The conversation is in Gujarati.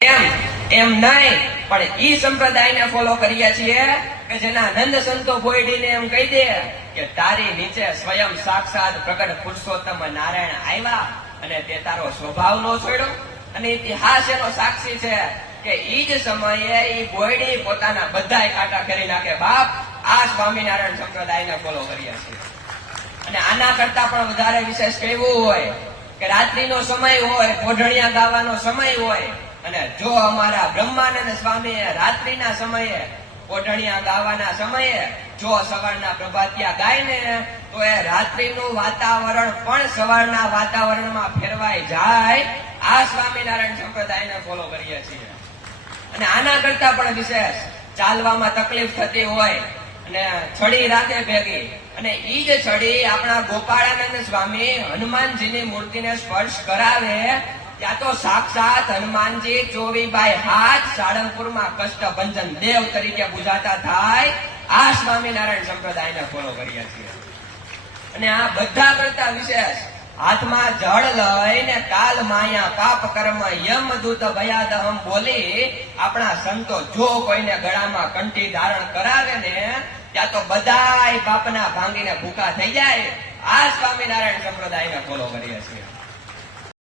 એમ નહીં, પણ ઈ સંપ્રદાયને ફોલો કરીએ છીએ કે જેના નંદ સંતો બોયડીને એમ કહી દે કે તારી નીચે સ્વયં સાક્ષાત પ્રગટ પુરુષોત્તમ નારાયણ આવ્યા અને તે તારો સ્વભાવ નો છોડ્યો. અને ઇતિહાસ એનો સાક્ષી છે કે ઈ જ સમયે ઈ બોયડી પોતાના બધાય કાંટા કરી નાખે. બાપ, આ સ્વામિનારાયણ સંપ્રદાયને ફોલો કરીએ છીએ. અને આના કરતા પણ વધારે વિશેષ કહેવું હોય કે રાત્રિનો સમય હોય, પોઢણિયા ગાવાનો સમય હોય, અને જો અમારા બ્રહ્માનંદ સ્વામી રાત્રિના સમયે પોઢણિયા ગાવાના સમયે જો સવારના પ્રભાતિયા ગાય ને તો એ રાત્રિનું વાતાવરણ પણ સવારના વાતાવરણમાં ફેરવાઈ જાય. આ સ્વામિનારાયણ સંપ્રદાયને ફોલો કરીએ છીએ. અને આના કરતા પણ વિશેષ ચાલવામાં તકલીફ થતી હોય અને છડી રાખે ભેગી, અને ઈ જ છડી આપણા ગોપાળાનંદ સ્વામી હનુમાનજીની મૂર્તિને સ્પર્શ કરાવે ત્યાં તો સાક્ષાત હનુમાનજી 24/7 સાળંગપુરમાં કષ્ટભંજન દેવ તરીકે પૂજાતા થાય. આ સ્વામિનારાયણ સંપ્રદાયને ફોલો કરીએ છીએ. અને આ બધા કરતા વિશેષ હાથમાં જળ લઈને કાલ માયા પાપ કર્મ યમદૂત ભયાદહમ બોલી આપણા સંતો જો કોઈને ગળામાં કંઠી ધારણ કરાવે ને ત્યાં તો બધાય પાપના ભાંગીને ભૂખા થઈ જાય. આ સ્વામિનારાયણ સંપ્રદાયને ફોલો કરીએ છીએ.